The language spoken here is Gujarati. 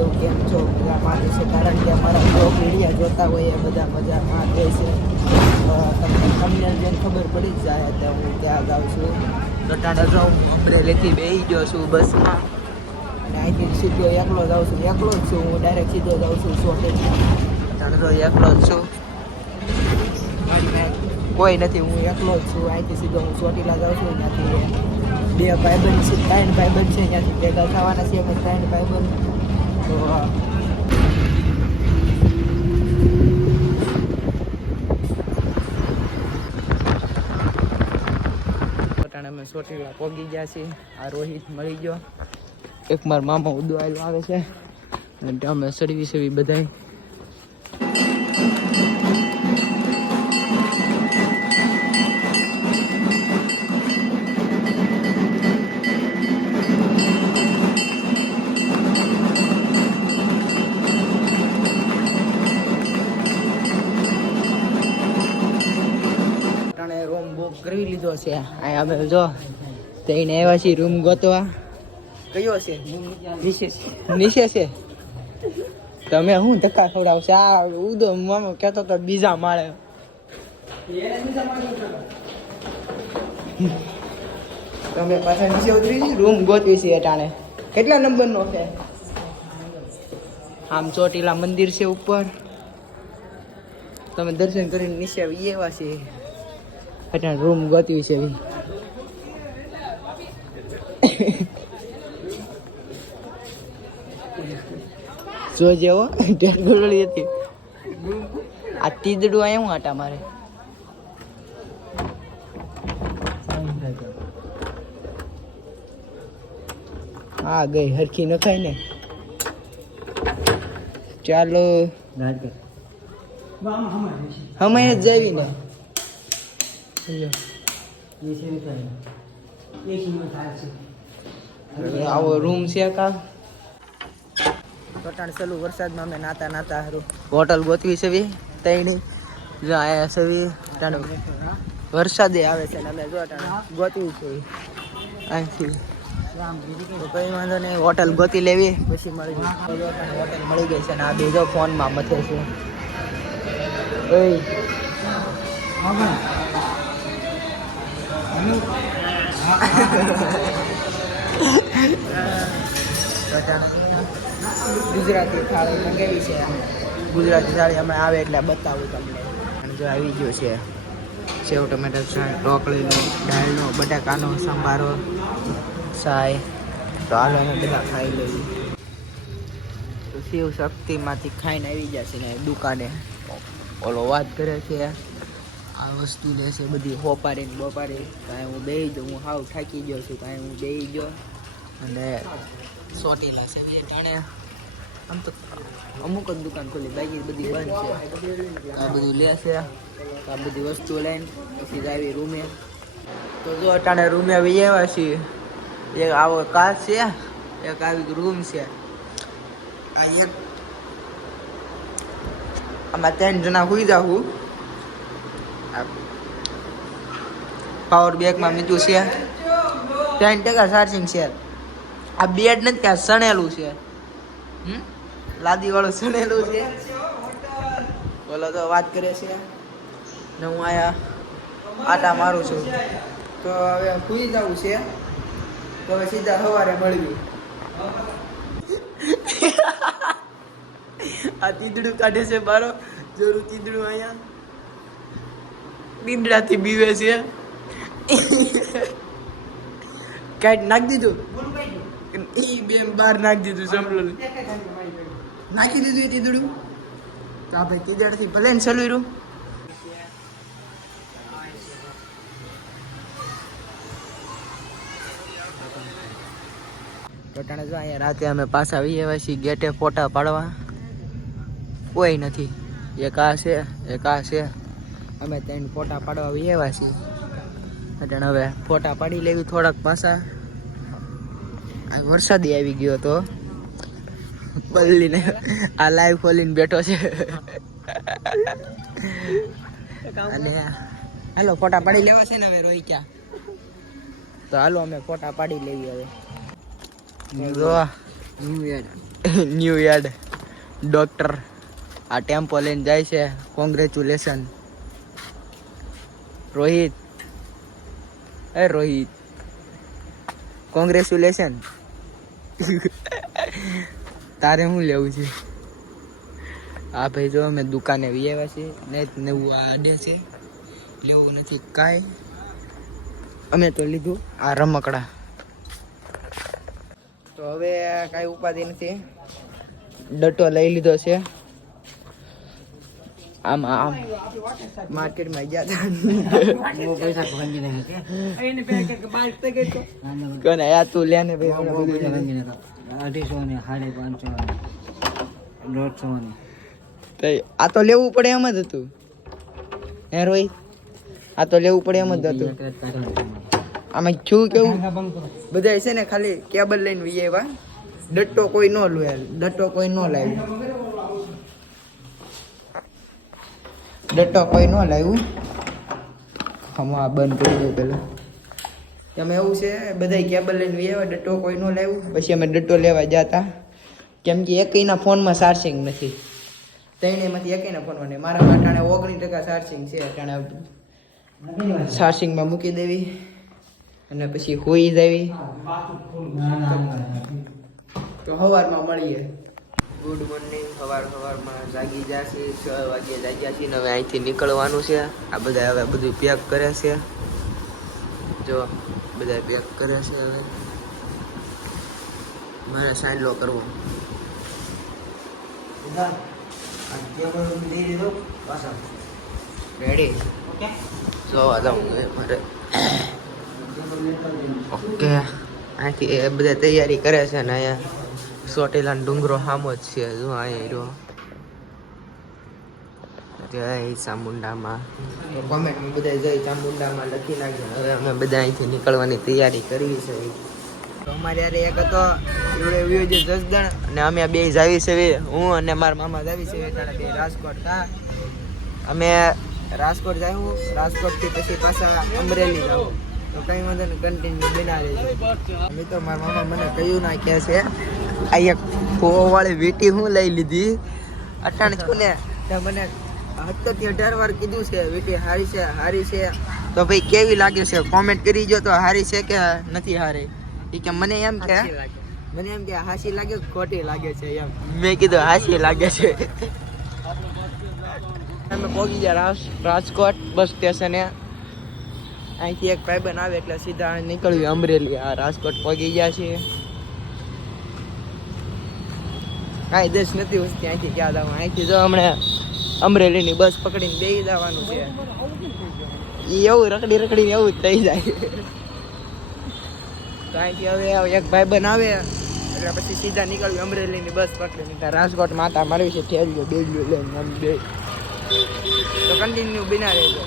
મહાદેવ કેમ છો? મજા માને છે, કારણ કે અમારા બ્લોગ વિડીયો જોતા હોય એ બધા મજા માને છે. તમને જેમ ખબર પડી જ જાય તો હું ત્યાં જાઉં છું. લટાણા જાઉં અમરેલીથી બેસી ગયો છું બસમાં, અને અહીંથી સીધો એકલો જાઉં છું. એકલો જ છું હું, ડાયરેક્ટ સીધો જાઉં છું શોપિંગ. લટાણા તો એકલો જ છું, મારી કોઈ નથી, હું એકલો જ છું. અહીંથી સીધો હું ચોટીલા જાઉં છું. ત્યાંથી બે ભાઈબંધ છે, 3 ભાઈબંધ છે, ત્યાંથી ભેગા થવાના છે અમે 3 ભાઈબંધ. તો અમે ચોટીલા પહોંચી ગયા છીએ. આ રોહિત મળી ગયો, એક મારા મામા ઉદવાયેલો આવે છે, અને અમે સર્વિસ બધાય. રૂમ બુક કરી લીધો છે. અહીંયા અમે જો તઈને આવ્યા છીએ રૂમ ગોતવા. કયો છે? નીચે છે. તમે હું ધક્કા ખવડાવશે? આ ઉદો મામો કહેતો તો બીજા માળે. તમે પાછા નીચે ઉતરી છે, રૂમ ગોતવી છે અટાણે. કેટલા નંબરનો છે? આમ ચોટીલા મંદિર છે ઉપર. તમે દર્શન કરીને નીચે આવ્યા છે. અટાણે રૂમ ગોતવી છે. જોજે હો, ગોળડી હતી. આ તીદડું અહીંયા હું આટા મારે. હા ગઈ હરખી નખાય ને. ચાલો અમે જ જવી ને. આવો રૂમ છે કા. કટાણ ચાલુ વરસાદમાં અમે નાતા હારું હોટલ ગોતવી છે તઈની. જો આયા છે વરસાદે આવે છે ને અમે જો ગોતવી છે અહીંથી. તો કઈ વાંધો નહીં, હોટલ ગોતી લેવી પછી મળી જાય. હોટલ મળી ગઈ છે ને આ બીજો ફોનમાં મથે છે. ગુજરાતી થાળી મંગાવી છે. ગુજરાતી થાળી અમે આવે એટલે બતાવું તમને. અને જો આવી ગયો છે સેવ ટમેટા શાક, ઢોકળીનો, દાળનો, બટાકાનો સંભારો, સાય. તો હાલો અમે બધા ખાઈ લઈએ. તો શિવ શક્તિમાંથી ખાઈને આવી જશે ને દુકાને. ઓલો વાત કરે છે આ વસ્તુ લે છે બધી હોપારી ને બોપારી. કાંઈ હું બેસી જાઉં, હું હાવ થાકી ગયો છું. કાંઈ હું બેસી ગયો. અને ચોટીલા છે ટાણે આમ તો અમુક જ દુકાન ખોલી, બાકી બધી બંધ છે. આ બધું લે છે, આ બધી વસ્તુ લઈને પછી આવી રૂમે. તો જો અટાણે રૂમે આવી આવ્યા છીએ. એક આવો કાચ છે, એક આવી રૂમ છે. આ એક આમાં 3 જણા સુઈ જાઉં. પાવર બેગમાં મીઠું છે, 3% ચાર્જિંગ છે. આ બેડ નથી, ત્યાં સણેલું છે. લાદી વાળું સણેલું છે. બોલો તો વાત કરે છે ને હું આયા આટા મારું છું. તો હવે સુઈ જવું છે. તો હવે સીધા સવારે મળ્યું. આ તીદડું કાઢે છે બારો. જોરું તીદડું અહીંયા તીંદડાથી બીવે છે. કાંઈ નાખી દીધું ઈ બે બહાર નાખી દીધું. સાંભળો નાખી દીધું એ તીદડું. તો આ ભાઈ તીદડથી ભલે ને સલવીરું. ટટાણે જો અહીંયા રાતે અમે પાછા આવી આવ્યા છીએ ગેટે ફોટા પાડવા. કોઈ નથી. એક આ છે, એક આ છે. અમે 3 ફોટા પાડવા આવી આવ્યા છીએ. એટલે હવે ફોટા પાડી લેવી થોડાક પાછા. વરસાદી આવી ગયો તો બદલીને આ લાઈવ ખોલીને બેઠો છે. અને હાલો ફોટા પાડી લેવા છે ને હવે રોઈ ક્યાં. તો હાલો અમે ફોટા પાડી લેવી હવે. જો ન્યૂ યાર્ડ ડોક્ટર આ ટેમ્પો લઈને જાય છે. કોંગ્રેચ્યુલેશન રોહિત. રોહિત કોંગ્રેચ્યુલેશન. તારે શું લેવું છે? આ ભાઈ જો અમે દુકાને આવ્યા છીએ ને નવું આ આડે છે, લેવું નથી કાંઈ. અમે તો લીધું આ રમકડા. તો હવે કાંઈ ઉપાધિ નથી, ડટો લઈ લીધો છે. આમ આમ માર્કેટમાં ગયા કોને યાર તું લે ને ભાઈ 250 આ તો લેવું પડે એમ જ હતું. હે રોહિત આ તો લેવું પડે એમ જ હતું. આમાં શું કેવું બધા છે ને ખાલી કેબલ લઈને વી આવ્યા, ડટ્ટો કોઈ ન લે, ડટ્ટો કોઈ ન લાવ્યું, ડટ્ટો કોઈ ન લાવ્યું. હમણાં આ બંધ કરી દઉં પેલા. તમે એવું છે બધા કેબલ લઈને વી આવ્યા, ડટ્ટો કોઈ ન લાવ્યું. પછી અમે ડટ્ટો લેવા જતા, કેમ કે એકઈના ફોનમાં ચાર્જિંગ નથી. ત્રણેયમાંથી એકઈના ફોનમાં નહીં. મારા અટાણે 19% ચાર્જિંગ છે. અટાણે ચાર્જિંગમાં મૂકી દેવી અને પછી હોઈ જાવી. તો સવારમાં મળીએ. Good morning. સવારમાં જાગી જશે, 6 વાગે જાગ્યા છીએ. હવે અહીંથી નીકળવાનું છે. આ બધા હવે બધું પેક કરે છે. જો બધા પેક કરે છે. હવે મારે સાઈડલો કરવો. રેડી સો મારે ઓકે. અહીંથી એ બધા તૈયારી કરે છે ને અહીંયા ચોટીલા ડુંગરો સામો જ છે. જો અહીંયા જય ચામુંડામાં. તો કોમેન્ટમાં બધા જય ચામુંડામાં લખી નાખજો. હવે અમે બધા અહીંથી નીકળવાની તૈયારી કરવી છે. તો અમારે યારે એક હતો એવડે વ્યૂ જે જસદણ અને અમે બે જાવી છે. હું અને મારા મામા જાવી છે. ત્યારે બે રાજકોટ હતા. અમે રાજકોટ જાયું, રાજકોટથી પછી પાછા અમરેલી જાઉં. તો કંઈ વાંધો નહીં, કન્ટિન્યુ બના રહેજો. મિત્રો મારા મામા મને કહ્યું ના કહે છે આ એક ફોવાળી વીટી હું લઈ લીધી અટાણ છું ને. મને 17-18 વાર કીધું છે વીટી હારી છે, હારી છે. તો ભાઈ કેવી લાગે છે કોમેન્ટ કરી જો. તો હારી છે કે નથી હારી? એ કે મને એમ કે હાસી લાગે ખોટી લાગે છે એમ. મેં કીધું હાસી લાગે છે. અમે પહોંચી ગયા રાજકોટ બસ સ્ટેશને. અહીંથી એક ભાઈબંધ આવે એટલે સીધા નીકળ્યું અમરેલી. આ રાજકોટ પહોંચી ગયા છીએ. કાંઈ દેશ નથી વસ્તી અહીંથી ક્યાં જવાનું. અહીંથી જો હમણાં અમરેલીની બસ પકડીને બેસી જવાનું છે. એ એવું રખડીને એવું જ થઈ જાય. તો અહીંથી હવે એક ભાઈબંધ આવે એટલે પછી સીધા નીકળ્યું અમરેલીની બસ પકડીને. રાજકોટ માતા મારવી છે ઠેલ્યો બેલ્યો લઈને આમ બે. તો કન્ટિન્યુ બિના રહેજો.